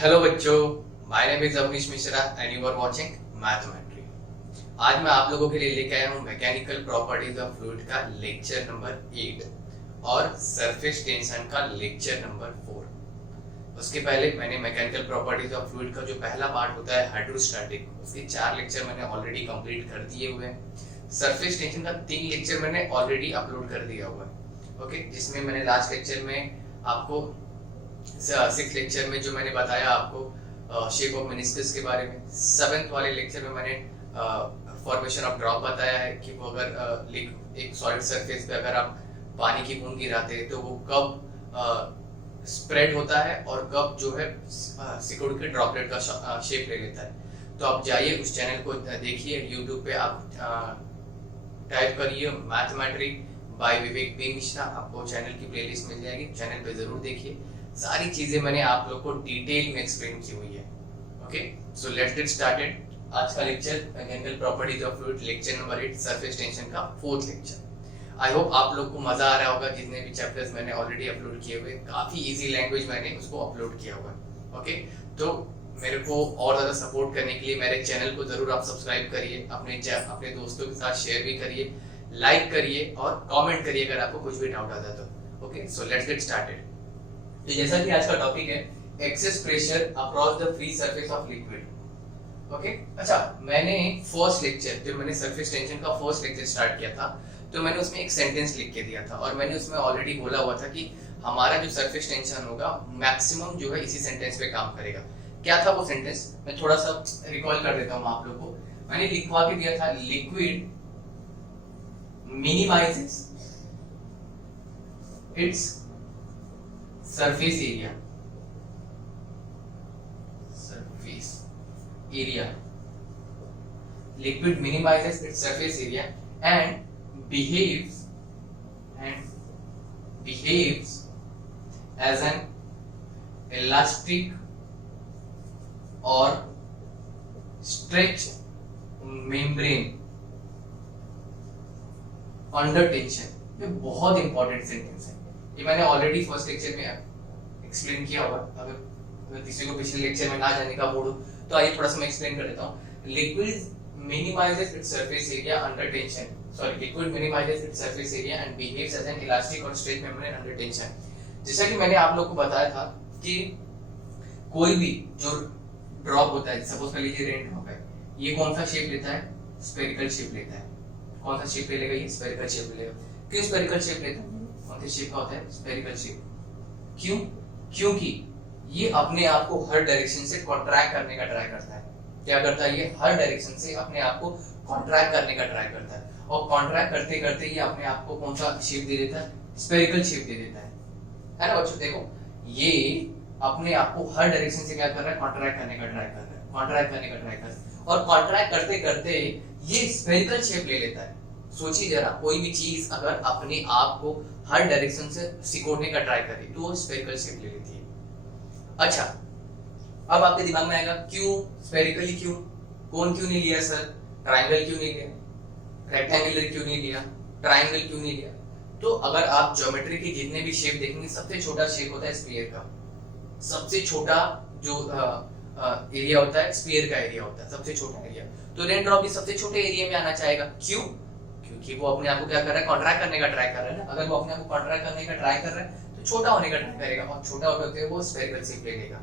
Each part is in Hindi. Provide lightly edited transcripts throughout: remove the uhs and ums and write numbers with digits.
हेलो बच्चों, my name is Avneesh Mishra and you are watching Mathematry. आज मैं आप लोगों के लिए लेके आया हूँ मैकेनिकल प्रॉपर्टीज ऑफ फ्लूइड का लेक्चर नंबर 8 और सरफेस टेंशन का लेक्चर नंबर 4। उसके पहले मैंने मैकेनिकल प्रॉपर्टीज ऑफ फ्लूइड का जो पहला पार्ट होता है हाइड्रोस्टैटिक, उसके 4 लेक्चर मैंने ऑलरेडी कंप्लीट कर दिए हुए हैं। सरफेस टेंशन का 3 लेक्चर मैंने ऑलरेडी अपलोड कर दिया हुआ है। ओके, जिसमें मैंने लास्ट लेक्चर में आपको 6th लेक्चर में जो मैंने बताया आपको शेप ऑफ मेनिस्कस के बारे में, 7th वाले लेक्चर में मैंने फॉर्मेशन ऑफ ड्रॉप बताया है कि वो अगर एक सॉलिड सरफेस पे अगर आप पानी की बूंद गिराते हैं तो वो कब स्प्रेड होता है और कब जो है सिकुड़ के ड्रॉपलेट का शेप ले लेता है। तो आप जाइए उस चैनल को देखिए, यूट्यूब पे आप टाइप करिए मैथमेट्री बाय विवेक पी मिश्रा, आपको चैनल की प्लेलिस्ट मिल जाएगी, चैनल पे जरूर देखिए। सारी चीजें मैंने आप लोग को डिटेल में एक्सप्लेन की हुई है। Okay, so let's get started. आज का lecture mechanical properties of fluid lecture number 8 surface tension का 4th लेक्चर। आई होप आप लोग को मजा आ रहा होगा। जितने भी चैप्टर्स मैंने ऑलरेडी अपलोड किए हुए, काफी इजी लैंग्वेज मैंने उसको अपलोड किया हुआ है। ओके, तो मेरे को और ज्यादा सपोर्ट करने के लिए मेरे चैनल को जरूर आप सब्सक्राइब करिए, अपने दोस्तों के साथ शेयर भी करिए, लाइक करिए और कमेंट करिए अगर आपको कुछ भी डाउट आता तो। Okay, so let's get started. तो जैसा कि आज का टॉपिक है excess pressure across the free surface of liquid. Okay, अच्छा, मैंने फर्स्ट लेक्चर जब मैंने सरफेस टेंशन का फर्स्ट लेक्चर स्टार्ट किया था तो मैंने उसमें एक सेंटेंस लिख के दिया था और मैंने उसमें ऑलरेडी बोला हुआ था कि हमारा जो सरफेस टेंशन होगा मैक्सिमम जो है इसी सेंटेंस पे काम करेगा। क्या था वो सेंटेंस, मैं थोड़ा सा रिकॉल कर देता हूँ आप लोग को। मैंने लिखवा के दिया था liquid minimizes its surface area liquid minimizes its surface area and behaves as an elastic or stretched membrane under tension. ये बहुत इंपॉर्टेंट सेंटेंस है, ये मैंने ऑलरेडी फर्स्ट लेक्चर में एक्सप्लेन किया हुआ। अगर किसी को पिछले लेक्चर में ना जाने का मूड हो तो आइए थोड़ा सा मैं एक्सप्लेन कर देता हूँ। Liquid minimises its surface area under tension, liquid minimises its surface area and behaves as an elastic और स्ट्रेच मेम्ब्रेन अंडर टेंशन। जैसा कि मैंने आप लोग को बताया था कि कोई भी जो ड्रॉप होता है, सपोज कर लीजिए रेन ड्रॉप है, ये कौन सा शेप लेता है, स्फेरिकल शेप लेता है। कौन सा शेप लेगा, ये स्फेरिकल शेप लेगा। क्यों स्फेरिकल शेप लेता है, कौन से शेप का होता है, स्फेरिकल शेप। क्यों? क्योंकि ये अपने आप को हर डायरेक्शन से कॉन्ट्रैक्ट करने का ट्राई करता है। क्या करता है, ये हर डायरेक्शन से अपने आप को कॉन्ट्रैक्ट करने का ट्राई करता है और कॉन्ट्रैक्ट करते करते ये अपने आप को कौन सा शेप दे देता है, स्फेरिकल शेप दे देता है ना बच्चों। देखो, ये अपने आप को हर डायरेक्शन से क्या कर रहा है, कॉन्ट्रैक्ट करने का ट्राई कर रहा है, कॉन्ट्रैक्ट करने का ट्राई कर रहा है और कॉन्ट्रैक्ट करते करते ये स्फेरिकल शेप ले लेता है। सोचिए जरा, कोई भी चीज अगर अपने आप को हर डायरेक्शन से सिकोड़ने का ट्राई करे तो वो स्फेरिकल शेप ले लेती है। अच्छा, अब आपके दिमाग में आएगा क्यों स्फेरिकली, क्यों, कौन क्यों नहीं लिया सर, ट्रायंगल क्यों नहीं लिया, रेक्टेंगुलर क्यों नहीं लिया, ट्रायंगल क्यों नहीं लिया। तो अगर आप ज्योमेट्री के जितने भी शेप देखेंगे, सबसे छोटा शेप होता है स्फीयर का। सबसे छोटा जो एरिया होता है स्फीयर का एरिया होता है, सबसे छोटा एरिया। तो रेन ड्रॉप भी सबसे छोटे एरिया में आना चाहेगा। क्यों? क्योंकि वो अपने आप को क्या कर रहा है, कॉन्ट्रैक्ट करने का ट्राई कर रहा है ना। अगर वो अपने आप को कॉन्ट्रैक्ट करने का ट्राई कर रहा है तो छोटा होने का ट्राई करेगा और छोटा होते वो स्फेरिकल शेप ले लेगा,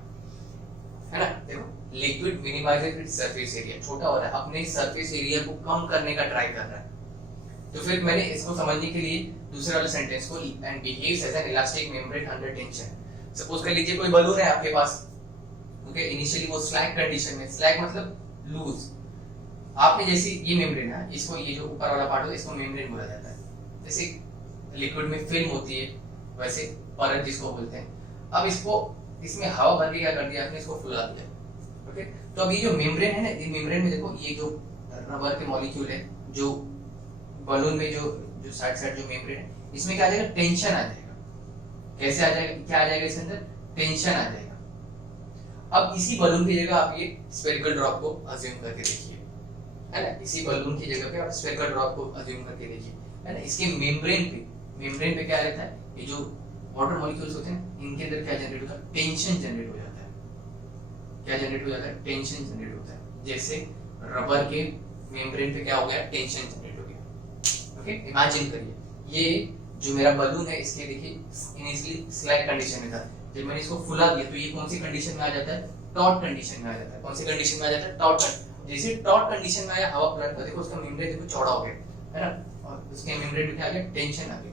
है ना। देखो, liquid minimises its surface area, छोटा हो रहा है, अपने सरफेस एरिया को कम करने का ट्राई कर रहा है। तो फिर मैंने इसको समझने के लिए दूसरे वाले सेंटेंस को and behaves as an elastic membrane under tension. Suppose कर लीजिए कोई बलून है आपके पास, ओके, इनिशियली वो स्लैग कंडीशन में, स्लैग मतलब लूज, आपने जैसे ये मेम्ब्रेन है, इसको ये जो ऊपर वाला पार्ट होता है इसको मेम्ब्रेन बोला जाता है। जैसे लिक्विड में फिल्म होती है वैसे परत जिसको बोलते हैं। अब इसको इसमें हवा भर के क्या कर दिया आपने, इसको फुला दिया। ओके, तो अब ये जो मेम्ब्रेन है ना, ये मेम्ब्रेन में देखो ये जो रबर के मॉलिक्यूल है, जो बलून में जो साइड साइड जो मेम्ब्रेन है, इसमें क्या आ जाएगा, टेंशन आ जाएगा। कैसे आ जाएगा, क्या आ जाएगा इसके अंदर, टेंशन आ जाएगा। अब इसी बलून की जगह आप ये स्फेरिकल ड्रॉप को अज्यूम करके देखिए, है ना। इसी बलून की जगह पे आप स्फेरिकल ड्रॉप को अज्यूम करके देखिए, है ना। इसके मेम्ब्रेन पे क्या रहता है, ये जो वाटर मॉलिक्यूल्स होते हैं इनके अंदर क्या जनरेट होता है, टेंशन जनरेट हो जाता है। क्या जनरेट हो जाता है, टेंशन जनरेट होता है। जैसे रबर के मेम्ब्रेन पे क्या हो गया, टेंशन जनरेट हो गया। ओके, इमेजिन करिए ये जो मेरा बलून है इसके देखिए इनिशियली स्लैग कंडीशन में था, जब मैंने इसको फुला दिया तो ये कौन सी कंडीशन में आ जाता है, टॉट कंडीशन में आ जाता है। कौन सी कंडीशन में आ जाता है, टॉट। जैसे टॉट कंडीशन में आया, हवा पलट कर देखो उसका मेम्ब्रेन देखो चौड़ा हो गया है ना, और उसके मेम्ब्रेन में क्या आ गया, टेंशन आ गई।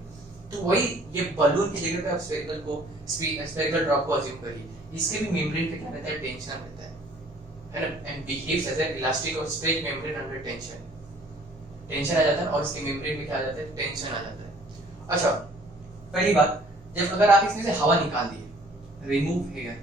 तो वही ये बलून की जगह पे आप स्फेरिकल ड्रॉप को अज्यूम करिए, इसके भी मेम्ब्रेन पे क्या रहता है, टेंशन रहता है ना, and behaves as an elastic और stretch membrane under tension. Tension आ जाता है और इसके मेम्ब्रेन में क्या आ जाता है, टेंशन आ जाता है। अच्छा, पहली बात, जब अगर आप इसमें से हवा निकाल दिए, रिमूव एयर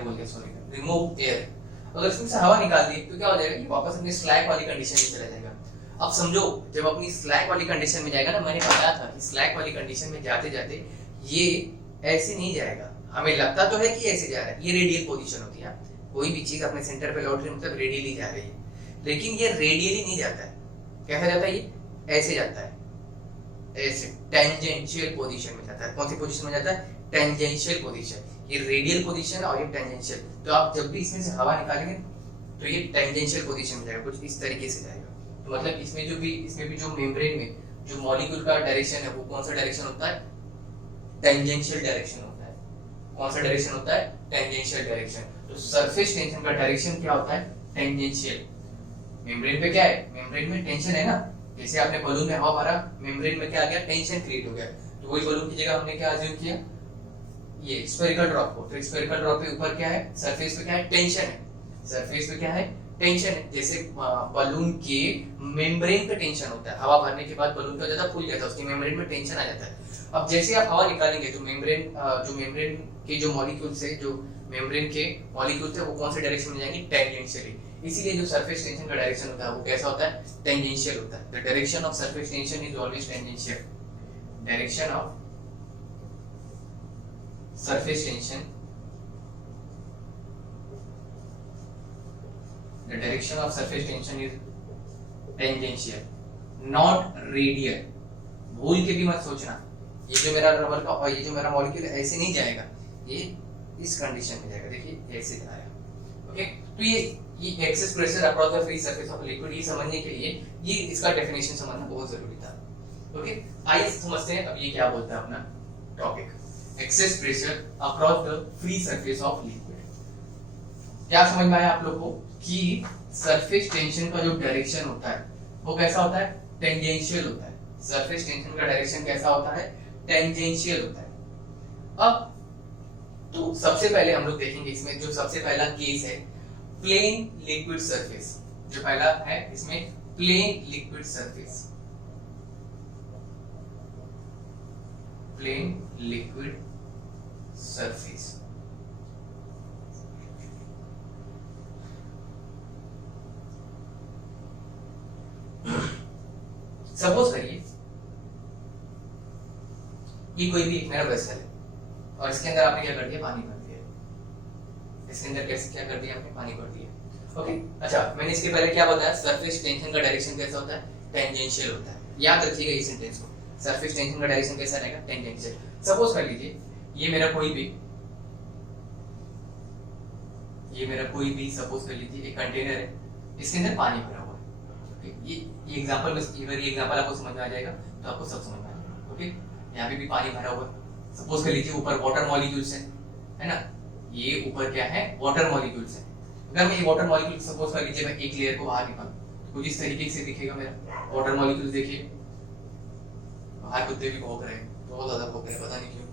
बोल गया, सॉरी, रिमूव एयर, अगर इसमें से हवा निकाल दी तो क्या हो जाएगा, ये वापस अपनी स्लैग वाली कंडीशन में चला जाएगा। अब समझो जब अपनी स्लैग वाली कंडीशन में जाएगा ना, मैंने बताया था कि स्लैग वाली कंडीशन में जाते जाते ये ऐसे नहीं जाएगा, हमें लगता तो है कि ऐसे जा रहा है, ये रेडियल पोजीशन होती है, कोई भी चीज अपने सेंटर पे लौट रही है मतलब रेडियली जा रही है, लेकिन ये रेडियली नहीं जाता है, कैसे जाता है, ये ऐसे जाता है, ऐसे टेंजेंशियल पोजीशन में जाता है। कौन सी पोजीशन में जाता है, टेंजेंशियल पोजीशन। ये रेडियल पोजीशन और ये टेंजेंशियल, तो आप जब भी इसमें से हवा निकालेंगे तो ये टेंजेंशियल पोजीशन में जाएगा, कुछ इस तरीके से जाएगा। तो मतलब इसमें भी जो मेम्ब्रेन में जो मॉलिक्यूल का डायरेक्शन है वो कौन सा डायरेक्शन होता है, टेंजेंशियल डायरेक्शन होता है। कौन सा डायरेक्शन होता है, टेंजेंशियल डायरेक्शन। तो सरफेस टेंशन का डायरेक्शन क्या होता है, टेंजेंशियल। मेम्ब्रेन पे क्या है, मेम्ब्रेन में टेंशन है ना, जैसे आपने बलून में हवा भरा, मेम्ब्रेन में क्या आ गया, टेंशन क्रिएट हो गया, तो वही बलून की जगह हमने क्या अज्यूम किया, ये स्फेरिकल ड्रॉप को। तो स्फेरिकल ड्रॉप पे ऊपर क्या है, सरफेस पे क्या है, टेंशन है, सरफेस पे क्या है, टेंशन है। जैसे बलून के मेम्ब्रेन पे टेंशन होता है, हवा भरने के बाद बलून का ज्यादा फूल जाता है, उसके मेम्ब्रेन में टेंशन आ जाता है। अब जैसे आप हवा निकालेंगे तो मेम्ब्रेन के जो मॉलिक्यूल्स है, जो मेम्ब्रेन के मॉलिक्यूल्स है वो कौन से डायरेक्शन में जाएंगे, टेंजेंशियली। इसीलिए जो सरफेस टेंशन का डायरेक्शन होता है वो कैसा होता है, टेंजेंशियल होता है। The direction of surface tension is always tangential. Direction of surface tension, the direction of surface tension is tangential, not radial। भूल के भी मत सोचना, ये जो मेरा रबर का और ये जो मेरा मॉलिक्यूल है ऐसे नहीं जाएगा, ये इस कंडीशन में जाएगा, देखिए ऐसे जा रहा है। ओके, तो ये excess pressure across the free surface of liquid, ये समझने के लिए ये इसका डेफिनेशन समझना बहुत जरूरी था। ओके, आइए समझते हैं अब ये क्या बोलता है अपना topic, excess pressure across the free surface of liquid. क्या समझ में आया आप लोग को कि सरफेस टेंशन का जो डायरेक्शन होता है वो कैसा होता है, टेंजेंशियल होता है। सरफेस टेंशन का डायरेक्शन कैसा होता है, टेंजेंशियल होता है। अब तो सबसे पहले हम लोग देखेंगे इसमें जो सबसे पहला केस है प्लेन लिक्विड सरफेस, जो पहला है इसमें plain liquid surface, plain liquid surface. Suppose करिए ये कोई भी मेरा वेसल है और इसके अंदर आपने क्या कर दिया, पानी भर दिया, इसके अंदर कैसे क्या कर दिया आपने, पानी भर दिया। ओके, अच्छा मैंने इसके पहले क्या बताया, सरफेस टेंशन का डायरेक्शन कैसा होता है, टेंजेंशियल होता है। याद रखिएगा इस सेंटेंस को, सरफेस टेंशन का डायरेक्शन कैसा रहेगा, टेंजेंशियल। सपोज कर लीजिए ये मेरा कोई भी सपोज कर लीजिए एक कंटेनर है, इसके अंदर पानी भरा हुआ है। ये एग्जांपल में अगर ये एग्जांपल आपको समझ में आ जाएगा तो आपको सब समझ में आ जाएगा। ओके, यहाँ पे भी पानी भरा हुआ है, सपोज कर लीजिए ऊपर वाटर मॉलिक्यूल्स है ना, ये ऊपर क्या है, वाटर मॉलिक्यूल्स है। अगर मैं ये वाटर मॉलिक्यूल सपोज कर लीजिए मैं एक लेयर को बाहर निकालूं तो कुछ इस तरीके से दिखेगा मेरा वाटर मॉलिक्यूल्स। देखिए बाहर कुत्ते भी भौंक रहे हैं, बहुत ज्यादा भौंक रहे हैं, पता नहीं क्यों।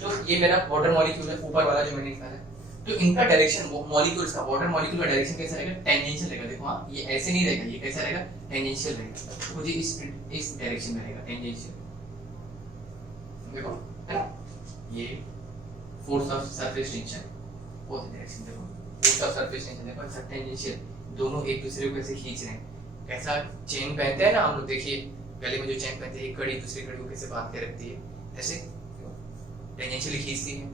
तो ये मेरा वाटर मॉलिक्यूल है ऊपर वाला जो मैंने निकाला है, तो इनका डायरेक्शन मॉलिक्यूल्स का, वाटर मॉलिक्यूल का डायरेक्शन कैसा रहेगा, टेंजेंशियल रहेगा। देखो हाँ, ये ऐसे नहीं रहेगा, ये कैसा रहेगा, टेंजेंशियल रहेगा, तो मुझे इस डायरेक्शन में रहेगा, टेंजेंशियल। देखो है ना, ये फोर्स ऑफ सरफेस टेंशन, वो डायरेक्शन देखो, फोर्स ऑफ सरफेस टेंशन देखो, अच्छा टेंजेंशियल, दोनों एक दूसरे को कैसे खींच रहे हैं। कैसा चेन पहनते हैं ना हम लोग, देखिए गले में जो चेन पहनते हैं, एक कड़ी दूसरी कड़ी को कैसे बांध के रखती है, ऐसे टेंजेंशियली खींचती है,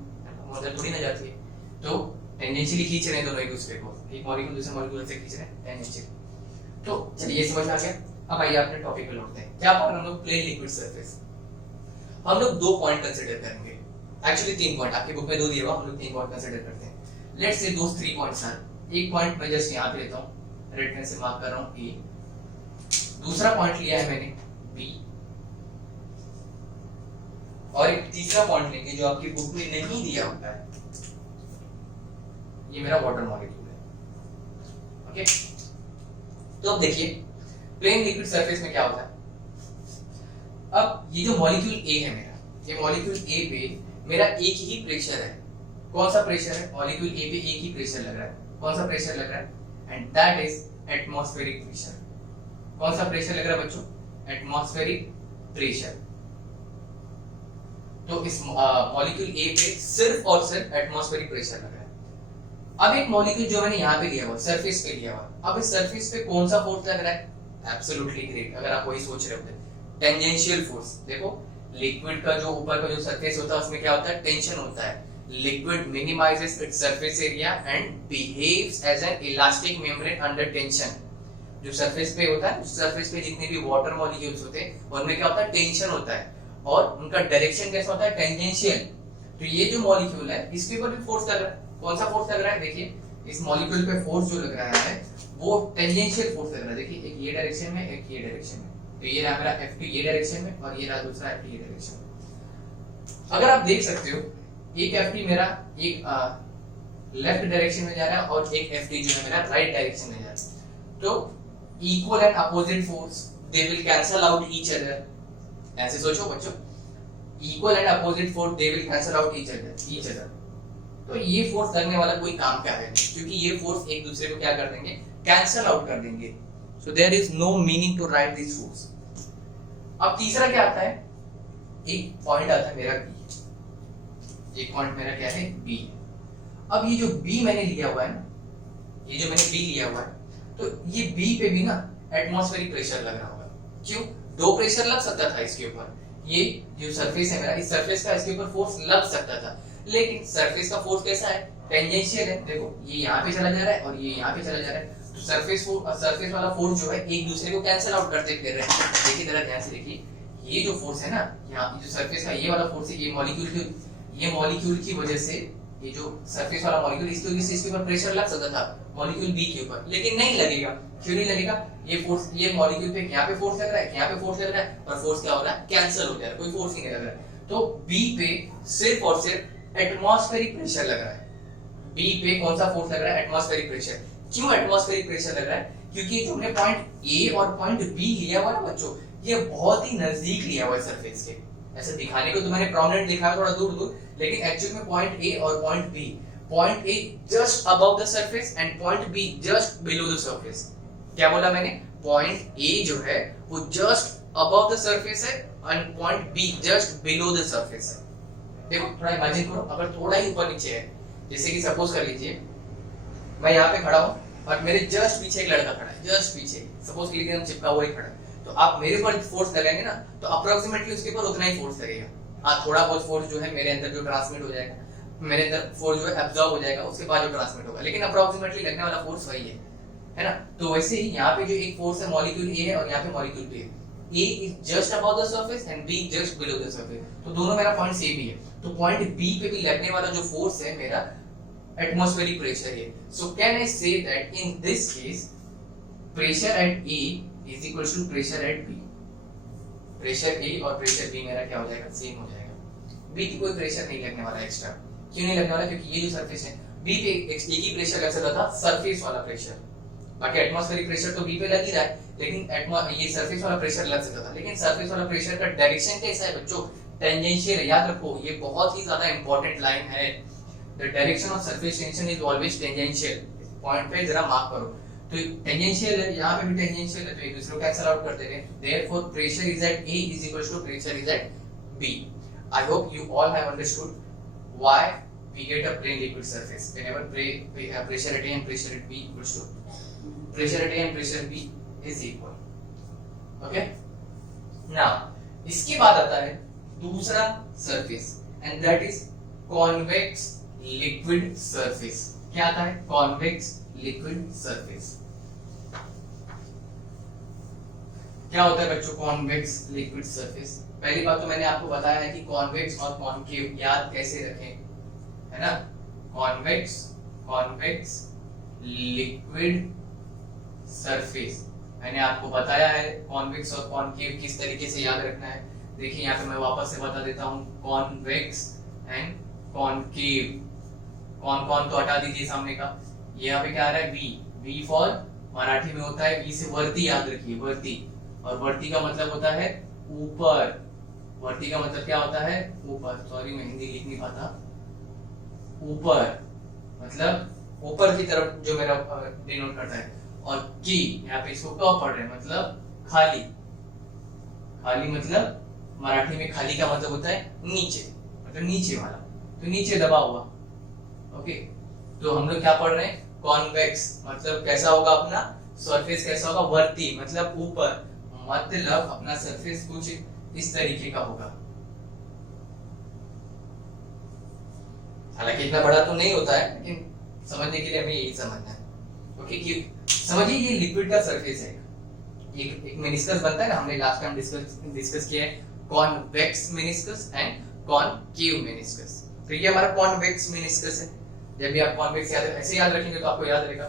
मदर थोड़ी ना जाती है। तो टेंजेंशियली खींच रहे हैं दोनों एक दूसरे को, एक मॉलिक्यूल दूसरे मॉलिक्यूल से खींच रहे हैं टेंजेंशियली। तो चलिए ये समझ में आ गया। अब आइए अपने टॉपिक पे लौटते हैं। क्या पढ़ा हम लोग, प्लेन लिक्विड सरफेस। हम लोग दो पॉइंट कंसीडर करेंगे। एक्चुअली 3 पॉइंट आपकी बुक में 2 दिया हुआ, हम लोग 3 पॉइंट कंसीडर करते हैं। Let's say those 3 points are. एक पॉइंट मैं जस्ट यहाँ पे लेता हूँ, रेड पेन से मार्क कर रहा हूँ ए, दूसरा पॉइंट लिया है मैंने बी, और एक तीसरा पॉइंट लेंगे जो आपकी बुक में नहीं दिया होता है, ये मेरा वाटर मॉलिक्यूल है। ओके, तो अब देखिए प्लेन लिक्विड सरफेस में क्या होता है। अब ये जो मॉलिक्यूल ए है मेरा, ये मॉलिक्यूल ए पे मेरा एक ही प्रेशर है। कौन सा प्रेशर है? मॉलिक्यूल ए पे एक ही प्रेशर लग रहा है। कौन सा प्रेशर लग रहा है? And that is atmospheric pressure. कौन सा प्रेशर लग रहा है बच्चों? Atmospheric pressure. तो इस मॉलिक्यूल ए पे सिर्फ और सिर्फ एटमॉस्फेरिक प्रेशर लग रहा है। अब एक मॉलिक्यूल जो मैंने यहाँ पे लिया हुआ, सरफेस पे लिया हुआ, अब इस सरफेस पे कौन सा फोर्स लग रहा है? एब्सोल्युटली ग्रेट, अगर आप वही सोच रहे होते, टेंजेंशियल फोर्स। देखो लिक्विड का जो ऊपर का जो सरफेस होता है उसमें क्या होता है? टेंशन होता है। Liquid minimises its surface area and behaves as an elastic membrane under tension. जो सरफेस पे होता है, सरफेस पे जितने भी वाटर मॉलिक्यूल्स होते हैं उनमें क्या होता है? टेंशन होता है, और उनका डायरेक्शन कैसा होता है? टेंजेंशियल। तो ये जो मॉलिक्यूल है इसके ऊपर भी फोर्स लग रहा है। कौन सा फोर्स लग रहा है? देखिए इस मॉलिक्यूल पे फोर्स जो लग रहा है वो टेंजेंशियल फोर्स लग रहा है। देखिए एक ये डायरेक्शन में, एक ये डायरेक्शन में। तो ये रहा मेरा F2 ये डायरेक्शन में, और ये रहा दूसरा F2 ये डायरेक्शन में। अगर आप देख सकते हो एक F2 मेरा एक लेफ्ट डायरेक्शन में जा रहा है और एक F2 जो है मेरा राइट डायरेक्शन में जा रहा है। तो equal and opposite force they will cancel out each other. ऐसे सोचो बच्चों, equal and opposite force they will cancel out each other. तो ये फोर्स लगने वाला कोई काम क्या है? क्योंकि ये फोर्स एक दूसरे को क्या कर देंगे? कैंसल आउट कर देंगे। So there is no meaning to write this force. अब तीसरा क्या आता है? एक पॉइंट आता है मेरा B। एक पॉइंट मेरा क्या है? B। अब ये जो B मैंने लिया हुआ है ना, ये जो मैंने B लिया हुआ है, तो ये B पे भी ना एटमॉस्फेरिक प्रेशर लग रहा होगा। क्यों? दो प्रेशर लग सकता था इसके ऊपर। ये जो सरफेस है मेरा, इस सरफेस का इसके ऊपर फोर्स लग सकता था, लेकिन सरफेस का फोर्स कैसा है? टेंजेंशियल है। देखो ये यहाँ पे चला जा रहा है और ये यहाँ पे चला जा रहा है। तो सरफेस वाला फोर्स जो है एक दूसरे को कैंसिल आउट करते फिर रहे हैं। देखिए जरा ध्यान से देखिए, ये जो फोर्स है ना, यहाँ जो सरफेस का ये वाला फोर्स है, ये मॉलिक्यूल की वजह से, ये जो सरफेस वाला मॉलिक्यूल इसकी वजह से इसके ऊपर प्रेशर लग सकता था मॉलिक्यूल बी के ऊपर, लेकिन नहीं लगेगा। क्यों नहीं लगेगा? ये फोर्स, ये मॉलिक्यूल पे यहाँ पे फोर्स लग रहा है, यहाँ पे फोर्स लग रहा है, और फोर्स क्या हो रहा है? कैंसिल हो जा रहा है, कोई फोर्स नहीं लग रहा है। तो बी पे सिर्फ और सिर्फ एटमॉस्फेरिक प्रेशर लग रहा है। बी पे कौन सा फोर्स लग रहा है? Atmospheric pressure. क्यों एटमॉस्फेरिक प्रेशर लग रहा है? क्योंकि तुमने पॉइंट ए और पॉइंट बी लिया हुआ ना बच्चों, ये बहुत ही नजदीक लिया हुआ है सरफेस के। ऐसे दिखाने को तो मैंने प्रोमिनेंट दिखाया थोड़ा दूर दूर, लेकिन एक्चुअल में पॉइंट ए और point B, point A just above the surface and point B just below the surface. क्या बोला मैंने? पॉइंट ए जो है वो जस्ट अबव द सरफेस है and point B just below the surface है। देखो थोड़ा इमेजिन करो, अगर थोड़ा ही ऊपर नीचे है, जैसे कि सपोज कर लीजिए मैं यहाँ पे खड़ा हूँ और मेरे जस्ट पीछे एक लड़का खड़ा है, जस्ट पीछे, सपोज कि एकदम चिपका हुआ ही खड़ा है, तो आप मेरे ऊपर फोर्स लगाएंगे ना, तो अप्रोक्सीमेटली उसके ऊपर उतना ही फोर्स लगेगा। हाँ, थोड़ा बहुत फोर्स जो है मेरे अंदर जो ट्रांसमिट हो जाएगा, मेरे अंदर फोर्स जो है एब्जॉर्ब हो जाएगा, उसके बाद जो ट्रांसमिट होगा, लेकिन अप्रोक्सीमेटली लगने वाला फोर्स वही है ना। तो वैसे ही यहाँ पे जो एक फोर्स है मॉलिक्यूल ए है और यहाँ पे मॉलिक्यूल बी है, A is just above the surface and B just below the surface, तो दोनों मेरा पॉइंट सेम ही है। तो पॉइंट बी पे भी लगने वाला जो फोर्स है मेरा atmospheric pressure है। So can I say that in this case pressure at A is equal to pressure at B? Pressure A और प्रेशर B मेरा क्या हो जाएगा? सेम हो जाएगा। B की कोई प्रेशर नहीं लगने वाला एक्स्ट्रा। क्यों नहीं लगने वाला? क्योंकि ये जो सरफेस है B पे एक ही प्रेशर लग सकता था, सरफेस वाला प्रेशर। बाकी एटमॉस्फेरिक प्रेशर तो B पे लग ही रहा है, लेकिन ये सरफेस वाला प्रेशर लग सकता था। लेकिन सरफेस वाला प्रेशर का डायरेक्शन कैसा है बच्चों? टेंजेंशियल। याद रखो, ये बहुत ही ज्यादा इंपॉर्टेंट लाइन है। The direction of surface tension is always tangential. Point पे जरा मार्क करो, तो टेंजेंशियल है, यहाँ पे भी टेंजेंशियल है, तो एक दूसरे को कैंसिल आउट कर देंगे। Therefore pressure is at A is equal to pressure is at B. I hope you all have understood why we get a plane liquid surface whenever pressure at A and pressure at B equals to pressure at A and pressure at B is equal. Okay? Now इसके बाद आता है दूसरा surface and that is convex liquid surface. क्या आता है? Convex liquid surface. क्या होता है बच्चों कॉन्वेक्स लिक्विड सरफेस? पहली बात तो मैंने आपको बताया है कि कॉन्वेक्स और कॉन्केव याद कैसे रखें, है ना? कॉन्वेक्स कॉन्वेक्स लिक्विड सरफेस मैंने आपको बताया है। कॉन्वेक्स और कॉन्केव किस तरीके से याद रखना है, देखिए यहाँ पे मैं वापस से बता देता हूँ, कॉन्वेक्स एंड कॉन्केव। कौन कौन तो हटा दीजिए सामने का, यहाँ पे क्या आ रहा है वी, वी फॉर मराठी में होता है वी से वर्ती, याद रखिए वर्ती, और वर्ती का मतलब होता है ऊपर, वर्ती का मतलब क्या होता है ऊपर, सॉरी मैं हिंदी लिख नहीं पाता, ऊपर मतलब ऊपर की तरफ जो मेरा डिनोट करता है, और की यहाँ पे इसको क्या पढ़ रहे हैं मतलब खाली, खाली मतलब मराठी में खाली का मतलब होता है नीचे, मतलब नीचे वाला, तो नीचे दबा हुआ। ओके, तो हम लोग क्या पढ़ रहे हैं कॉन्वेक्स मतलब कैसा होगा अपना सरफेस, कैसा होगा वर्ती मतलब ऊपर, मतलब अपना सरफेस कुछ इस तरीके का होगा। हालांकि इतना बड़ा तो नहीं होता है, लेकिन समझने के लिए हमें यही समझना है। ओके, कि समझिए ये लिक्विड का सरफेस है, एक मेनिस्कस बनता है ना, हमने लास्ट टाइम डिस्कस किया है convex meniscus and concave meniscus. तो ये हमारा कॉन्वेक्स मेनिस्कस है। जब भी आप कॉन्वेक्स याद ऐसे याद रखेंगे तो आपको याद रहेगा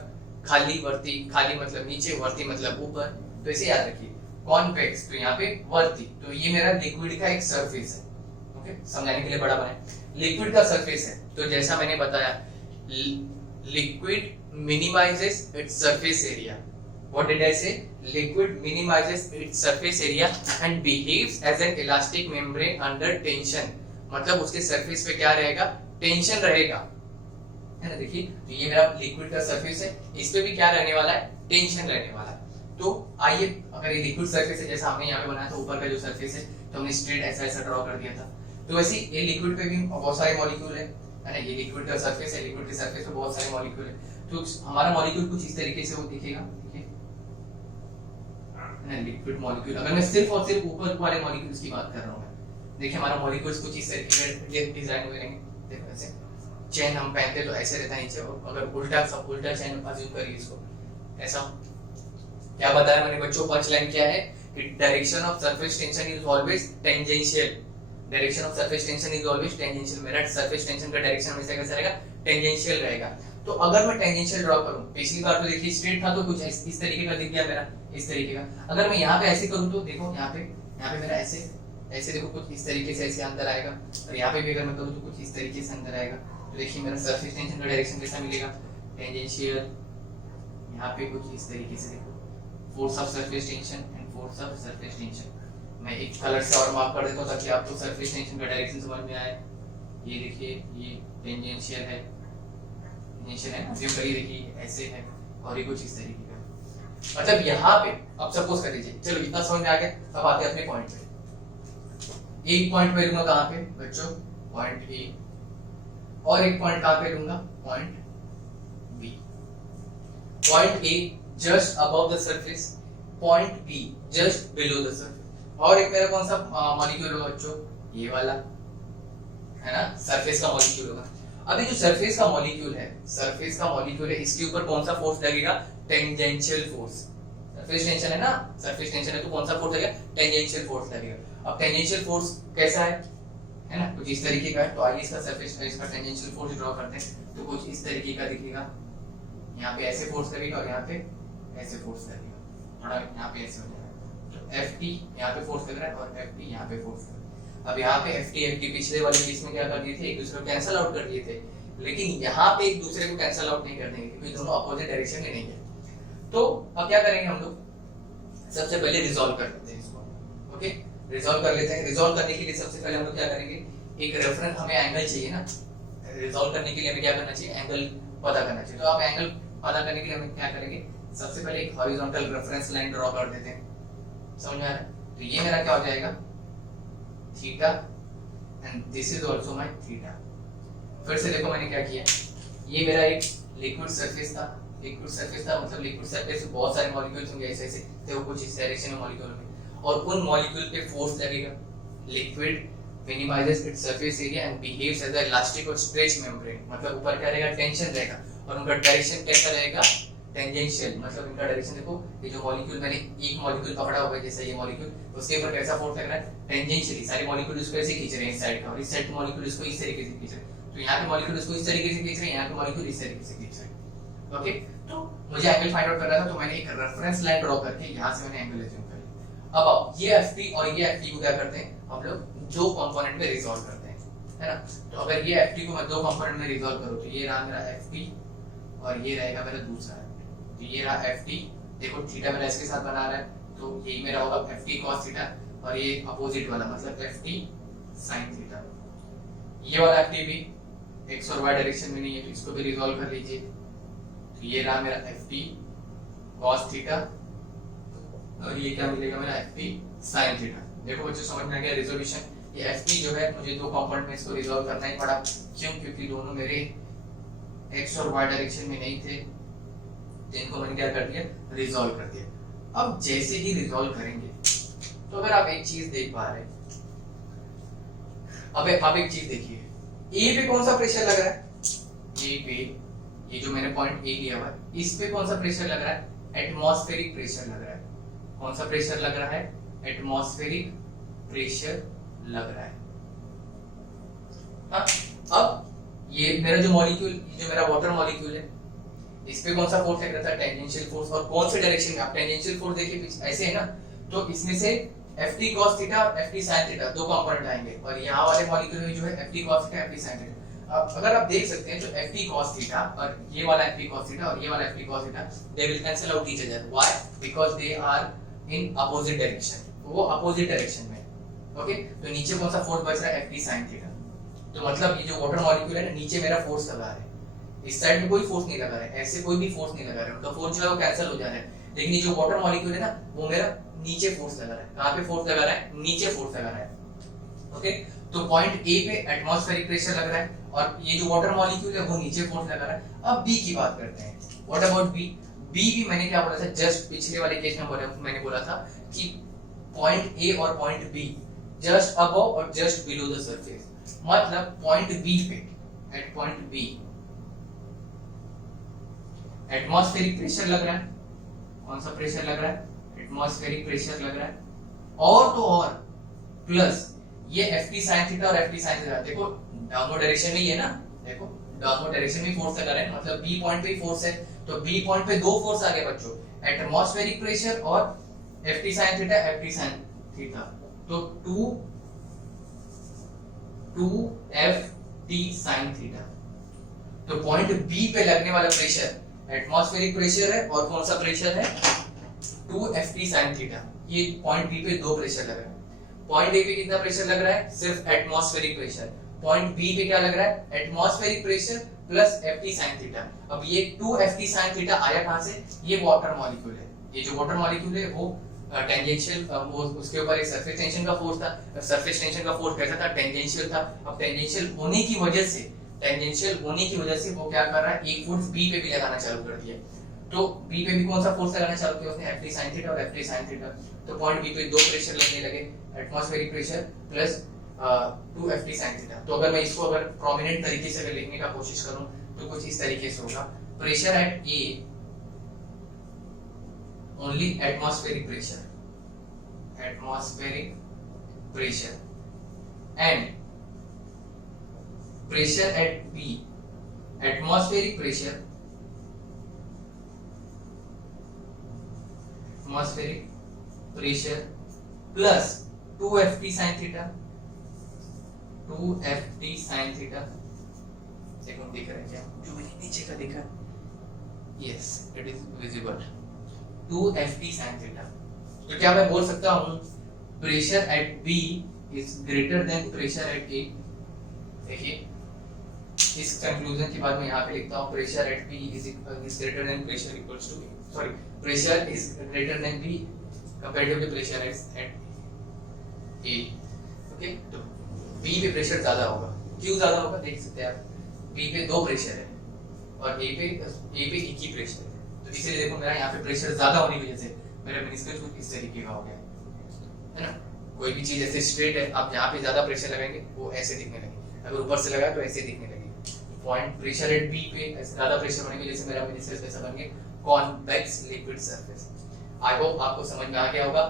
खाली वर्ती, खाली मतलब नीचे, वर्ती मतलब ऊपर, तो ऐसे याद रखिए कॉन्वेक्स, तो यहाँ पे वर्ती, तो ये मेरा लिक्विड का एक सरफेस है। ओके, समझाने के लिए बड़ा बनाया, लिक्विड का सरफेस है। तो जैसा मैंने बताया liquid minimizes its surface area. What did I say? Liquid minimizes its surface area and behaves as an elastic membrane under tension. मतलब उसके सरफेस पे क्या रहेगा टेंशन रहेगा, है ना? देखिए तो ये मेरा लिक्विड का सरफेस है, इस पे भी क्या रहने वाला है टेंशन रहने वाला है। तो आइए अगर ये लिक्विड सरफेस है जैसा हमने यहाँ पे बनाया था, ऊपर का जो सरफेस है तो हमने स्ट्रेट ऐसा ऐसा ड्रॉ कर दिया था, तो वैसे ये लिक्विड पे भी बहुत सारे मॉलिक्यूल है ना? ये लिक्विड का सरफेस है, लिक्विड के सरफेस पे बहुत सारे मॉलिक्यूल है, तो हमारा मॉलिक्यूल कुछ इस तरीके से वो दिखेगा, ठीक है? लिक्विड मॉलिक्यूल, अगर मैं सिर्फ और सिर्फ ऊपर वाले मॉलिक्यूल्स की बात कर रहा हूँ, देखिए हमारा मॉलिक्यूल्स कुछ इस तरीके से डिजाइन हुए रहेंगे। देखो ऐसे चेन हम पहनते तो ऐसे रहता है नीचे, और अगर उल्टा सब उल्टा चेन अज्यूम करिए इसको ऐसा। क्या बताया मैंने बच्चों, पंच लाइन क्या है कि direction of surface tension is always tangential, direction of surface tension is always tangential. मेरा सरफेस टेंशन का डायरेक्शन हमेशा कैसा रहेगा टेंजेंशियल रहेगा। तो अगर मैं टेंजेंशियल ड्रॉ करूं, पिछली बार तो देखिए स्ट्रेट था तो कुछ इस तरीके का दिख गया मेरा, इस तरीके का। अगर मैं यहाँ पे ऐसे करूं तो देखो यहाँ पे मेरा ऐसे ऐसे देखो कुछ इस तरीके से ऐसे अंदर आएगा, और यहाँ पे भी अगर मैं करूं तो कुछ इस तरीके से अंदर आएगा। तो देखिए मेरा सरफेस टेंशन का डायरेक्शन कैसा मिलेगा टेंजेंशियल, यहाँ पे कुछ इस तरीके से देखो force of surface tension and force of surface tension. मैं एक कलर से और मार्क कर देता हूँ ताकि आपको सरफेस टेंशन का डायरेक्शन समझ में आए। ये देखिए ये टेंजेंशियल है, टेंजेंशियल है, जो करिए देखिए ऐसे है, और ये कुछ इस तरीके का। मतलब यहाँ पे अब सपोज कर लीजिए, चलो इतना समझ में आ गया, अब आते हैं अपने पॉइंट पे। एक पॉइंट पे लूंगा कहाँ पे बच्चों, पॉइंट ए, और एक पॉइंट कहाँ पे लूंगा point B. Point A just above the surface, point B just below the surface, और एक मेरा कौन सा मॉलिक्यूल होगा बच्चों, ये वाला, है ना? सरफेस का मॉलिक्यूल होगा। अभी जो सरफेस का मॉलिक्यूल है, सरफेस का मॉलिक्यूल है, इसके ऊपर कौन सा फोर्स लगेगा टेंजेंशियल फोर्स। सरफेस टेंशन है ना, सरफेस टेंशन है तो कौन सा फोर्स लगेगा टेंजेंशियल फोर्स लगेगा। अब टेंजेंशियल फोर्स कैसा है ना, कुछ इस तरीके का है। तो आइए इसका सरफेस इसका टेंजेंशियल फोर्स ड्रॉ करते हैं, तो कुछ इस तरीके का दिखेगा। यहाँ पे ऐसे फोर्स लगेगा और यहाँ पे ऐसे फोर्स लगेगा, थोड़ा यहाँ पे ऐसे हो जाएगा। तो Ft यहाँ पे फोर्स लग रहा है और Ft यहाँ पे फोर्स लग रहा है। अब यहाँ पे Ft पिछले वाले केस में क्या कर दिए थे, एक दूसरे को कैंसिल आउट कर दिए थे, लेकिन यहाँ पे एक दूसरे को कैंसिल आउट नहीं कर देंगे क्योंकि दोनों अपोजिट डायरेक्शन में नहीं है। तो अब क्या करेंगे हम लोग, सबसे पहले रिजॉल्व कर लेते हैं इसको। ओके, रिजॉल्व कर लेते हैं। रिजॉल्व करने के लिए सबसे पहले हम लोग क्या करेंगे, एक रेफरेंस, हमें एंगल चाहिए ना, रिजॉल्व करने के लिए हमें क्या करना चाहिए, एंगल पता करना चाहिए। तो आप एंगल पता करने के लिए हम क्या करेंगे, सबसे पहले एक हॉरिजॉन्टल रेफरेंस लाइन ड्रॉ कर देते हैं। समझ में आ रहा है? तो ये मेरा क्या हो जाएगा theta, and this is also my theta. फिर से देखो मैंने क्या किया, ये मेरा एक लिक्विड सरफेस था, लिक्विड सरफेस था मतलब लिक्विड सरफेस पे बहुत सारे मॉलिक्यूल्स होंगे ऐसे ऐसे, देखो कुछ इस डायरेक्शन में मॉलिक्यूल होंगे, और उन मॉलिक्यूल पे फोर्स लगेगा। Liquid minimizes its surface area and behaves as a elastic or stretch membrane, मतलब ऊपर क्या रहेगा टेंशन रहेगा, और उनका डायरेक्शन कैसा रहेगा टेंजेंशियल मतलब इनका डायरेक्शन देखो, ये जो मॉलिक्यूल मैंने एक मॉलिक्यूल पकड़ा हुआ है जैसे ये मॉलिक्यूल, उसके ऊपर कैसा फोर्स लग रहा है, टेंजेंशियली सारे मॉलिक्यूल उसको ऐसे खींच रहे हैं इस साइड का, और इस साइड के मॉलिक्यूल इसको इस तरीके से खींच रहे हैं, तो यहाँ पे मॉलिक्यूल इसको इस तरीके से खींच रहे हैं, यहाँ पे मॉलिक्यूल इस तरीके से खींच रहे हैं। ओके, तो मुझे एंगल फाइंड आउट करना था, तो मैंने एक रेफरेंस लाइन ड्रॉ करके यहाँ से मैंने एंगल एज्यूम कर लिया। अब ये FP और ये FP को क्या करते हैं हम लोग दो कंपोनेंट में रिजॉल्व करते हैं, है ना। तो अगर ये FP को मैं दो कंपोनेंट में रिजॉल्व करूँ तो ये रहा मेरा FP और ये रहेगा मेरा दूसरा, तो ये रहा FT, देखो थीटा मेरा इसके साथ बना रहा है, तो यही मेरा होगा FT cos थीटा, और ये अपोजिट वाला मतलब FT sin थीटा। ये वाला FT भी x और y डायरेक्शन में नहीं है, तो इसको भी रिजॉल्व कर लीजिए, तो ये रहा मेरा FT cos थीटा, और ये क्या मिलेगा मेरा FT sin थीटा। देखो बच्चों समझ में आ गया रिजोल्यूशन। ये FP जो है मुझे दो कंपोनेंट में इसको रिजॉल्व करना ही पड़ा, क्यों, क्योंकि दोनों मेरे x और y डायरेक्शन में नहीं थे, जिनको मैंने क्या कर दिया, रिजॉल्व कर दिया। अब जैसे ही रिजॉल्व करेंगे तो अगर आप एक चीज देख पा रहे हैं, अब आप एक चीज देखिए, ए पे कौन सा प्रेशर लग रहा है, ए पे ये जो मैंने पॉइंट ए लिया हुआ है इस पे कौन सा प्रेशर लग रहा है, एटमॉस्फेरिक प्रेशर लग रहा है। कौन सा प्रेशर लग रहा है, एटमॉस्फेरिक प्रेशर लग रहा है। हाँ, अब ये मेरा जो मॉलिक्यूल, ये जो मेरा वाटर मॉलिक्यूल है, इस पे कौन सा फोर्स लग रहा था, टेंजेंशियल फोर्स, और कौन से डायरेक्शन में, आप टेंजेंशियल फोर्स देखिए ऐसे है ना, तो इसमें से FT cos थीटा और FT sin थीटा दो कंपोनेंट आएंगे, और यहाँ वाले मॉलिक्यूल में जो है FT cos theta FT sin theta. अब अगर आप देख सकते हैं जो FT cos थीटा और ये वाला FT cos थीटा और ये वाला FT cos थीटा, they will cancel out each other, why, because they are in opposite direction, वो अपोजिट डायरेक्शन में। ओके, तो नीचे कौन सा फोर्स बच रहा है, FT sin थीटा, तो मतलब ये जो वाटर मॉलिक्यूल है ना, नीचे मेरा फोर्स लगा है, इस साइड में कोई फोर्स नहीं लगा रहा है, ऐसे कोई भी फोर्स नहीं लगा रहा है, उनका फोर्स जो है वो कैंसिल हो जा रहा है, लेकिन ये जो वाटर मॉलिक्यूल है ना, वो मेरा नीचे फोर्स लगा रहा है। कहां पे फोर्स लगा रहा है, नीचे फोर्स लगा रहा है। ओके, तो पॉइंट ए पे एटमॉस्फेरिक प्रेशर लग रहा है, और ये जो वाटर मॉलिक्यूल है वो नीचे फोर्स लगा रहा है। अब बी की बात करते हैं, व्हाट अबाउट बी। बी भी मैंने क्या बोला था, जस्ट पिछले वाले केस में मैंने बोला था कि पॉइंट ए और पॉइंट बी जस्ट अबव और जस्ट बिलो द सरफेस, मतलब पॉइंट बी पे, at point B atmospheric pressure लग रहा है। कौन सा प्रेशर लग रहा है, एटमॉस्फेरिक प्रेशर लग रहा है, और तो और प्लस ये FT sin थीटा और FT sin थीटा, देखो डाउनवर्ड डायरेक्शन में ही है ना, देखो डाउनवर्ड डायरेक्शन में फोर्स लगा रहा है, मतलब बी पॉइंट पे फोर्स है, तो बी पॉइंट पे दो फोर्स आ गए बच्चों, एटमॉस्फेरिक प्रेशर और FT sin theta FT sin theta, तो 2FT sin थीटा। तो पॉइंट बी पे लगने वाला प्रेशर एटमॉस्फेरिक प्रेशर है, और कौन सा प्रेशर है, 2FT sin थीटा। ये पॉइंट बी पे दो प्रेशर लग रहा है। पॉइंट ए पे कितना प्रेशर लग रहा है, सिर्फ एटमॉस्फेरिक प्रेशर। पॉइंट बी पे क्या लग रहा है, atmospheric pressure plus FT sin theta. अब ये 2FT sin थीटा आया कहां से, ये वाटर मॉलिक्यूल है, ये जो वाटर मॉलिक्यूल है वो टेंजेंशियल, वो उसके ऊपर एक सरफेस टेंशन का फोर्स था, सरफेस टेंशन का फोर्स कैसा था, टेंजेंशियल था। अब टेंजेंशियल होने की वजह से वो क्या कर रहा है, एक फोर्स बी पे भी लगाना चालू कर दिया, तो बी पे भी कौन सा फोर्स लगाना चालू किया उसने, FT sin थीटा और FT sin थीटा। तो पॉइंट बी पे दो प्रेशर लगने लगे, atmospheric pressure plus 2FT sin theta. तो अगर मैं इसको अगर प्रोमिनेंट तरीके से अगर लिखने का कोशिश करूं तो कुछ इस तरीके से होगा, pressure at A only atmospheric pressure and pressure at B, atmospheric pressure plus 2FT sin theta, 2FT sin theta। देखो दिख रहा है क्या, जो मैंने नीचे का देखा, yes it is visible, 2FT sin theta। तो क्या मैं बोल सकता हूँ pressure at B is greater than pressure at A। देखिए इस कंक्लूजन के बाद मैं यहाँ पे लिखता हूँ pressure at B is greater than pressure equals to B, sorry pressure is greater than B comparative to pressure at A. Okay, तो बी पे प्रेशर ज्यादा होगा, क्यों ज्यादा होगा देख सकते हैं आप, बी पे दो प्रेशर है और ए पे एक ही प्रेशर है, तो इसलिए देखो मेरा यहाँ पे प्रेशर ज्यादा होने की वजह से मेरा मेनिस्कस कुछ इस तरीके का हो गया, है ना। कोई भी चीज ऐसे स्ट्रेट है, आप यहाँ पे ज्यादा प्रेशर लगाएंगे वो ऐसे दिखने लगे, अगर ऊपर से लगा तो ऐसे दिखने लगे। पॉइंट प्रेशर एट बी पे ज्यादा प्रेशर होने की वजह से मेरा मेनिस्कस कैसा बन गया, कॉन्वेक्स लिक्विड सरफेस। आई होप आपको समझ में आ गया होगा।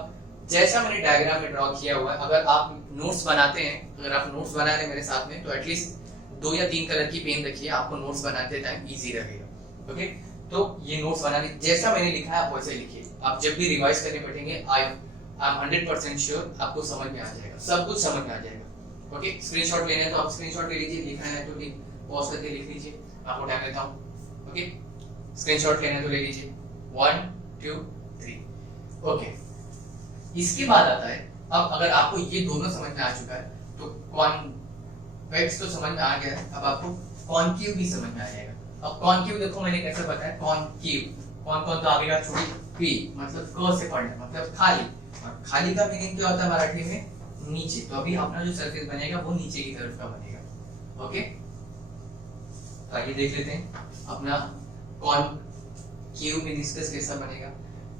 जैसा मैंने डायग्राम में ड्रॉ किया हुआ है, अगर आप नोट्स बनाते हैं, अगर आप नोट्स बना रहे हैं मेरे साथ में, तो एटलीस्ट 2 या 3 कलर की पेन रखिए, आपको नोट्स बनाते टाइम इजी रहेगा। ओके, तो ये नोट्स बनाने जैसा मैंने लिखा है आप वैसे लिखिए। आप जब भी रिवाइज करने बैठेंगे आई एम 100% श्योर आपको समझ में आ जाएगा, सब कुछ समझ में आ जाएगा। ओके, स्क्रीनशॉट लेना है तो आप स्क्रीनशॉट ले लीजिए, लिखना है तो पॉज करके लिख लीजिए, आपको टाइम देता हूं। ओके, स्क्रीनशॉट लेना है तो ले लीजिए। 1 2 3। ओके, इसके बाद आता है, अब अगर आपको ये दोनों समझ में आ चुका है तो कॉन्वेक्स तो समझ में आ गया है, अब आपको कॉनकेव भी समझ में आ जाएगा। अब कॉनकेव देखो मैंने कैसे बताया, कॉनकेव कौन कौन तो आगे का छोड़ी पी मतलब क से पढ़ना मतलब खाली, और खाली का मीनिंग क्या होता है मराठी में, नीचे। तो अभी अपना जो सरफेस बनेगा वो नीचे की तरफ का बनेगा। ओके, तो आइए देख लेते हैं अपना कॉनकेव मेनिस्कस कैसा बनेगा।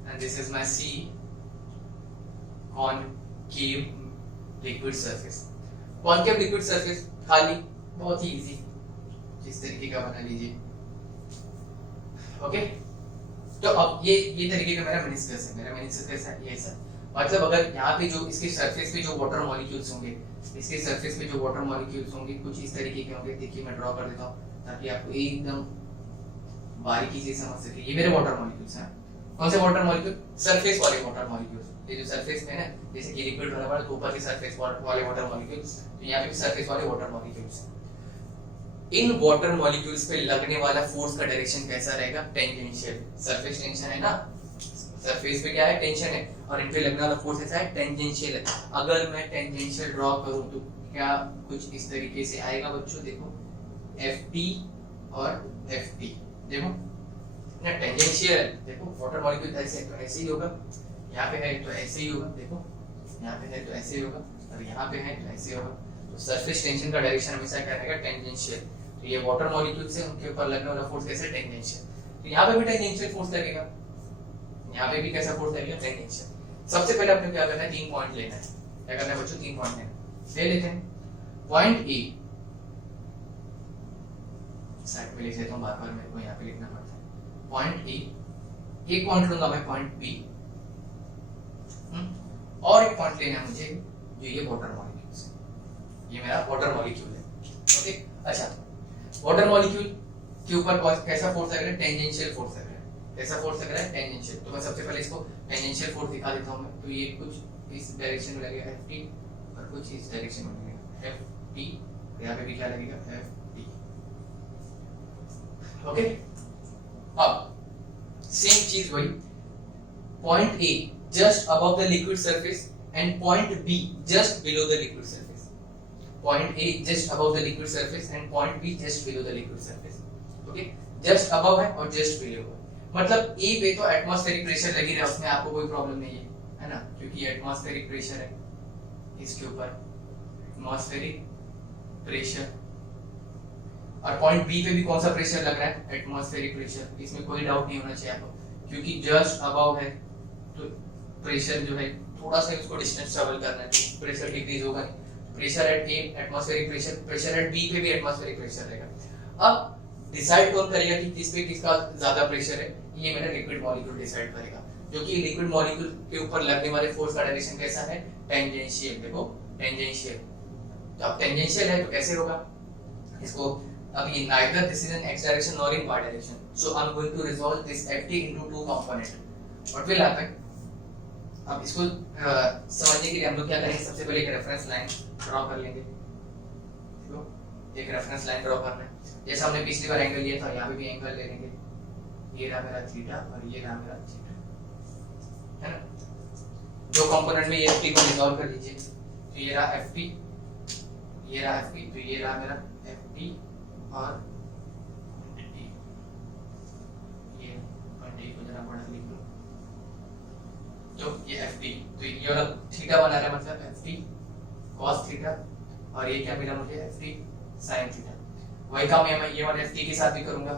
And this is my C concave liquid surface. Concave liquid surface खाली, बहुत ही इजी, इस तरीके का बना लीजिए। ओके, तो अब ये तरीके का मेरा मेनिस्कस है। मेरा मेनिस्कस कैसा है, ये ऐसा। मतलब अगर यहाँ पे जो इसके सरफेस पे जो वाटर मॉलिक्यूल्स होंगे, इसके सरफेस पे जो वाटर मॉलिक्यूल्स होंगे कुछ इस तरीके के होंगे। देखिए मैं ड्रॉ कर देता हूँ ताकि आपको एकदम बारीकी से समझ सके। ये मेरे वाटर मॉलिक्यूल्स हैं। कौन से वाटर मॉलिक्यूल, सरफेस वाले वाटर मॉलिक्यूल्स। ये जो सरफेस में है ना, जैसे कि लिक्विड बना हुआ है तो ऊपर के सरफेस वाले वाटर मॉलिक्यूल्स, तो यहाँ पे भी सरफेस वाले water molecules. In water molecules पे लगने वाला फोर्स का डायरेक्शन कैसा रहेगा, टेंजेंशियल। सरफेस टेंशन है ना, सरफेस पे क्या है, टेंशन है, और इन पे लगने वाला फोर्स ऐसा है, टेंजेंशियल है। अगर मैं टेंजेंशियल ड्रॉ करूं तो क्या कुछ इस तरीके से आएगा बच्चों। देखो Ft और Ft, देखो ना टेंजेंशियल, देखो वाटर मॉलिक्यूल ऐसे तो ऐसे ही होगा, यहाँ पे है तो ऐसे ही होगा, देखो यहाँ पे है तो ऐसे ही होगा, और यहाँ पे है तो ऐसे होगा। तो सरफेस टेंशन का डायरेक्शन हमेशा क्या रहेगा, टेंजेंशियल। तो ये वाटर मॉलिक्यूल्स है, उनके ऊपर लगने वाला फोर्स कैसे, टेंजेंशियल। तो यहाँ पे भी टेंजेंशियल फोर्स लगेगा, यहाँ पे भी कैसा फोर्स लगेगा, टेंजेंशियल। सबसे पहले आपने क्या करना है, 3 पॉइंट लेना है। क्या करना है बच्चों, 3 पॉइंट ले लेते हैं। पॉइंट ए साइड पे लिख लेता हूँ, बार-बार मेरे को यहाँ पे लिखना पड़ता है। पॉइंट ए, एक पॉइंट लूंगा मैं पॉइंट बी, और एक पॉइंट लेना है मुझे जो ये वाटर मॉलिक्यूल्स है। ये मेरा वाटर मॉलिक्यूल है। ओके, अच्छा वाटर मॉलिक्यूल के ऊपर कैसा फोर्स लग रहा है, टेंजेंशियल फोर्स लग रहा है। कैसा फोर्स लग रहा है, टेंजेंशियल। तो मैं सबसे पहले इसको टेंजेंशियल फोर्स दिखा देता हूं मैं। तो ये कुछ इस डायरेक्शन में लगेगा Ft, और कुछ इस डायरेक्शन में लगेगा Ft, यहाँ पे भी क्या लगेगा, Ft। ओके, अब सेम चीज वही, point A just above the liquid surface and point B just below the liquid surface. Point A just above the liquid surface and point B just below the liquid surface. Okay, just above है और just below है। मतलब A पे तो एटमॉस्फेरिक प्रेशर लगी रहा, उसमें आपको कोई प्रॉब्लम नहीं है ना, क्योंकि एटमॉस्फेरिक प्रेशर है इसके ऊपर, एटमॉस्फेरिक प्रेशर। और पॉइंट बी पे भी कौन सा प्रेशर लग रहा है, एटमॉस्फेरिक प्रेशर। इसमें कोई डाउट नहीं होना चाहिए आपको, क्योंकि जस्ट अबव है तो प्रेशर जो है थोड़ा सा उसको डिस्टेंस ट्रैवल करना है, तो प्रेशर डिक्रीज होगा नहीं। Pressure at A atmospheric pressure, pressure at B पे भी एटमॉस्फेरिक प्रेशर रहेगा। अब डिसाइड कौन करेगा कि किस पे किसका ज्यादा प्रेशर है, ये मेरा लिक्विड मॉलिक्यूल डिसाइड करेगा, क्योंकि लिक्विड मॉलिक्यूल के ऊपर लगने वाले फोर्स का डायरेक्शन कैसा है, टेंजेंशियल। देखो टेंजेंशियल, तो अब टेंजेंशियल है तो कैसे होगा इसको, अब ये neither this is in x direction nor in y direction, so I'm going to resolve this Ft into 2 component. What will happen, अब इसको समझने के लिए हम लोग क्या करेंगे, सबसे पहले एक रेफरेंस लाइन ड्रॉ कर लेंगे। देखो एक रेफरेंस लाइन ड्रॉ करना है, जैसे हमने पिछली बार एंगल लिया था, यहाँ पे भी एंगल ले लेंगे। ये रहा मेरा थीटा और ये रहा मेरा थीटा, है ना। दो कंपोनेंट में ये Ft को रिजॉल्व कर लीजिए, तो ये रहा Ft, ये रहा Ft, तो ये रहा मेरा Ft और ये को जरा बड़ा लिख लो, तो ये Ft, तो ये वाला थीटा बना रहा है, मतलब Ft cos थीटा, और ये क्या मिला मुझे, Ft sin थीटा। वही काम मैं ये वाले Ft के साथ भी करूंगा।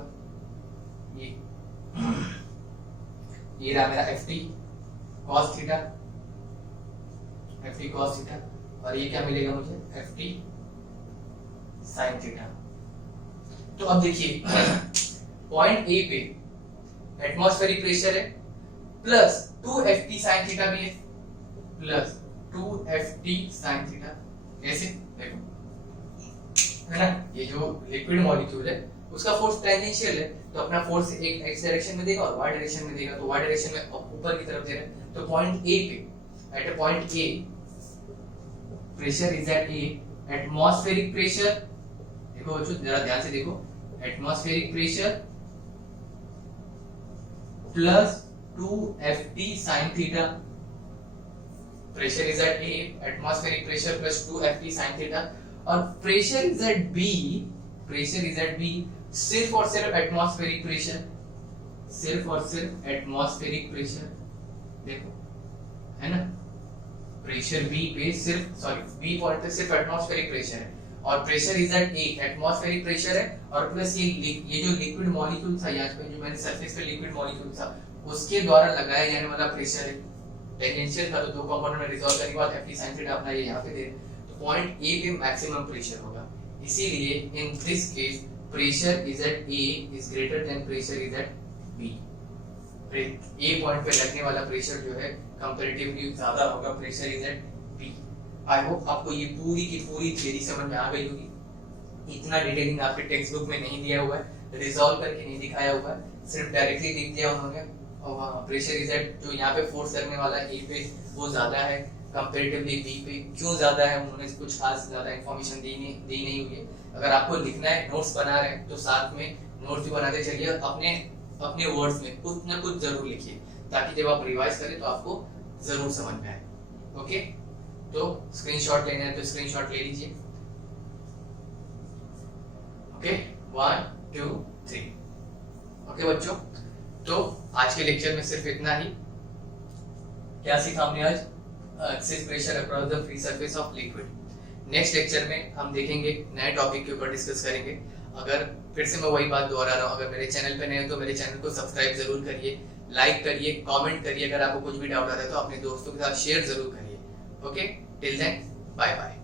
ये रहा मेरा Ft cos theta, Ft cos theta, और ये क्या मिलेगा मुझे, Ft sin थीटा। तो अब देखिए पॉइंट ए पे एटमॉस्फेरिक प्रेशर है प्लस 2ft sin थीटा भी है प्लस 2ft sin थीटा। ऐसे देखो है ना, ये जो लिक्विड मॉलिक्यूल है उसका फोर्स टेंजेंशियल है, तो अपना फोर्स एक एक्स डायरेक्शन में देगा और वाई डायरेक्शन में देगा, तो वाई डायरेक्शन में ऊपर की तरफ दे रहा है। तो पॉइंट ए पे, at a point A pressure is at A, atmospheric pressure देखो बच्चों जरा ध्यान से देखो, atmospheric pressure plus 2ft sin theta, pressure is at A, atmospheric pressure plus 2ft sin theta, और pressure is at B, pressure is at B सिर्फ और सिर्फ एटमॉस्फेरिक प्रेशर, सिर्फ और सिर्फ एटमॉस्फेरिक प्रेशर देखो है ना, प्रेशर बी पे सिर्फ सॉरी बी पॉइंट पे सिर्फ एटमॉस्फेरिक प्रेशर है, और pressure is at A, atmospheric pressure है, और प्लस ये जो लिक्विड मॉलिक्यूल था यहाँ पे, जो मैंने सरफेस पे लिक्विड मॉलिक्यूल था उसके द्वारा लगाया जाने वाला प्रेशर है, टेंजेंशियल था, तो दो कंपोनेंट में रिजॉल्व करने के बाद ft sin थीटा अपना ये यहाँ पे दे, तो पॉइंट ए पे मैक्सिमम प्रेशर होगा, इसीलिए in this case pressure is at A is greater than pressure is at B, A point पे लगने वाला प्रेशर जो है कंपैरेटिवली ज्यादा होगा, pressure is at B. I hope आपको ये पूरी की पूरी थ्योरी समझ में आ गई होगी, इतना डिटेलिंग आपके टेक्स्ट बुक में नहीं दिया हुआ है, रिजॉल्व करके नहीं दिखाया हुआ है, सिर्फ डायरेक्टली लिख दिया उन्होंने, और प्रेशर इज एट जो यहाँ पे फोर्स करने वाला है ए पे वो ज्यादा है कंपैरेटिवली बी पे, क्यों ज्यादा है उन्होंने कुछ खास ज्यादा इंफॉर्मेशन दी नहीं हुई है। अगर आपको लिखना है, नोट्स बना रहे हैं तो साथ में नोट्स भी बनाते चलिए, अपने वर्ड्स में कुछ ना कुछ जरूर लिखिए, ताकि जब आप रिवाइज करें तो आपको जरूर समझ में आए। ओके, तो स्क्रीनशॉट लेना है तो स्क्रीनशॉट ले लीजिए। ओके 1 2 3। ओके बच्चों, तो आज के लेक्चर में सिर्फ इतना ही। क्या सीखा हमने आज? Excess pressure across the free surface of liquid. Next lecture में हम देखेंगे, नए टॉपिक के ऊपर डिस्कस करेंगे। अगर फिर से मैं वही बात दोहरा रहा हूँ, अगर मेरे चैनल पे नए हो तो मेरे चैनल को सब्सक्राइब जरूर करिए, लाइक करिए, कमेंट करिए, अगर आपको कुछ भी डाउट आता है तो अपने दोस्तों के साथ शेयर जरूर करिए। Okay, till then bye bye.